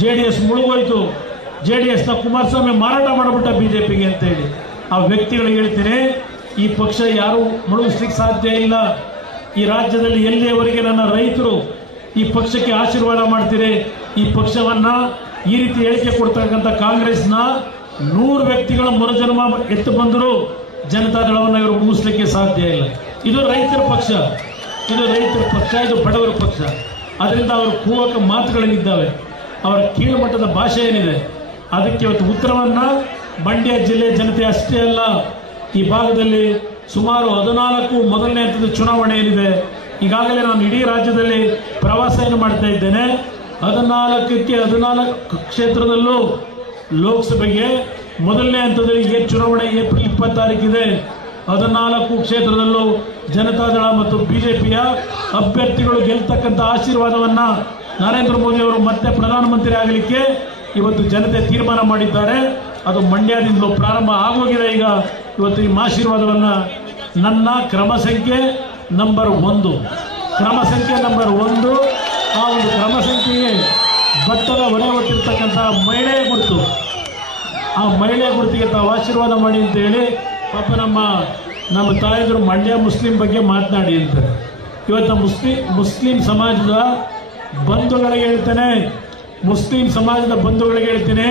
JDS ಮುಳುಗೋಯ್ತು, JDSನ Kumaraswamy ಮಾರಾಟ ಮಾಡಿಬಿಟ್ಟ ಬಿಜೆಪಿಗೆ ಅಂತ ಹೇಳಿ ಆ ವ್ಯಕ್ತಿಗಳಿಗೆ ಹೇಳ್ತೀನಿ, ಈ ಪಕ್ಷ ಯಾರು ಮುಳುಗಿಸ್ಲಿಕ್ಕೆ ಸಾಧ್ಯ ಇಲ್ಲ. ಈ ರಾಜ್ಯದಲ್ಲಿ ಎಲ್ಲಿಯವರೆಗೆ ನನ್ನ ರೈತರು ಈ ಪಕ್ಷಕ್ಕೆ ಆಶೀರ್ವಾದ ಮಾಡ್ತೀರಿ, ಈ ಪಕ್ಷವನ್ನ ಈ ರೀತಿ ಹೇಳಿಕೆ ಕೊಡ್ತಕ್ಕಂಥ ಕಾಂಗ್ರೆಸ್ನ 100 ವ್ಯಕ್ತಿಗಳ ಮರುಜನ್ಮ ಎತ್ತು ಬಂದರೂ ಜನತಾದಳವನ್ನು ಇವರು ಮುಗಿಸ್ಲಿಕ್ಕೆ ಸಾಧ್ಯ ಇಲ್ಲ. ಇದು ರೈತರ ಪಕ್ಷ, ಇದು ರೈತರ ಪಕ್ಷ, ಇದು ಬಡವರ ಪಕ್ಷ. ಅದರಿಂದ ಅವರ ಪೂರಕ ಮಾತುಗಳೇನಿದ್ದಾವೆ, ಅವರ ಕೀಳುಮಟ್ಟದ ಭಾಷೆ ಏನಿದೆ, ಅದಕ್ಕೆ ಇವತ್ತು ಉತ್ತರವನ್ನ ಮಂಡ್ಯ ಜಿಲ್ಲೆ ಜನತೆ ಅಷ್ಟೇ ಅಲ್ಲ, ಈ ಭಾಗದಲ್ಲಿ ಸುಮಾರು 14 ಮೊದಲನೇ ಹಂತದ ಚುನಾವಣೆ ಏನಿದೆ, ಈಗಾಗಲೇ ನಾನು ಇಡೀ ರಾಜ್ಯದಲ್ಲಿ ಪ್ರವಾಸವನ್ನು ಮಾಡ್ತಾ ಇದ್ದೇನೆ. 14 ಕ್ಷೇತ್ರದಲ್ಲೂ ಲೋಕಸಭೆಗೆ ಮೊದಲನೇ ಹಂತದಲ್ಲಿ ಏನು ಚುನಾವಣೆ ಏಪ್ರಿಲ್ 26 ಇದೆ, 14 ಕ್ಷೇತ್ರದಲ್ಲೂ ಜನತಾದಳ ಮತ್ತು ಬಿಜೆಪಿಯ ಅಭ್ಯರ್ಥಿಗಳು ಗೆಲ್ತಕ್ಕಂಥ ಆಶೀರ್ವಾದವನ್ನ ನರೇಂದ್ರ ಮೋದಿ ಅವರು ಮತ್ತೆ ಪ್ರಧಾನಮಂತ್ರಿ ಆಗಲಿಕ್ಕೆ ಇವತ್ತು ಜನತೆ ತೀರ್ಮಾನ ಮಾಡಿದ್ದಾರೆ. ಅದು ಮಂಡ್ಯದಿಂದಲೂ ಪ್ರಾರಂಭ ಆಗೋಗಿದೆ. ಈಗ ಇವತ್ತು ನಿಮ್ಮ ಆಶೀರ್ವಾದವನ್ನ ನನ್ನ ಕ್ರಮ ಸಂಖ್ಯೆ ನಂಬರ್ 1 ಆ ಒಂದು ಕ್ರಮ ಸಂಖ್ಯೆಗೆ ಭತ್ತದ ಹೊರೆ ಹೊತ್ತಿರ್ತಕ್ಕಂಥ ಮಹಿಳೆಯ ಗುರುತು, ಆ ಮಹಿಳೆಯ ಗುರುತಿಗೆ ತಾವು ಆಶೀರ್ವಾದ ಮಾಡಿ ಅಂತ ಹೇಳಿ ಪಾಪ ನಮ್ಮ ತಾಯಂದರು ಮಂಡ್ಯ ಮುಸ್ಲಿಂ ಬಗ್ಗೆ ಮಾತನಾಡಿ ಅಂತಾರೆ. ಇವತ್ತು ಮುಸ್ಲಿಂ ಸಮಾಜದ ಬಂಧುಗಳಿಗೆ ಹೇಳ್ತೇನೆ,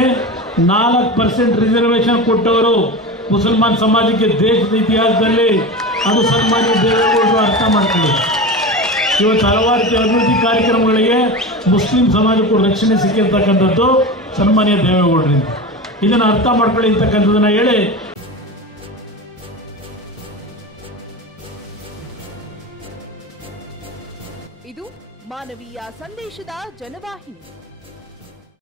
4% ರಿಸರ್ವೇಶನ್ ಕೊಟ್ಟವರು ಮುಸಲ್ಮಾನ್ ಸಮಾಜಕ್ಕೆ ದೇಶದ ಇತಿಹಾಸದಲ್ಲಿ ಅದು ಸನ್ಮಾನ್ಯ ದೇವೇಗೌಡರು ಅರ್ಥ ಮಾಡ್ಕೊಳ್ಳಿ. ಇವತ್ತು ಹಲವಾರು ಅಭಿವೃದ್ಧಿ ಕಾರ್ಯಕ್ರಮಗಳಿಗೆ ಮುಸ್ಲಿಂ ಸಮಾಜಕ್ಕೂ ರಕ್ಷಣೆ ಸಿಕ್ಕಿರ್ತಕ್ಕಂಥದ್ದು ಸನ್ಮಾನ್ಯ ದೇವೇಗೌಡರಿಂದ. ಇದನ್ನು ಅರ್ಥ ಮಾಡ್ಕೊಳ್ಳಿ ಅಂತಕ್ಕಂಥದ್ದನ್ನ ಹೇಳಿ, ಇದು ಮಾನವೀಯ ಸಂದೇಶದ ಜನವಾಹಿನಿ.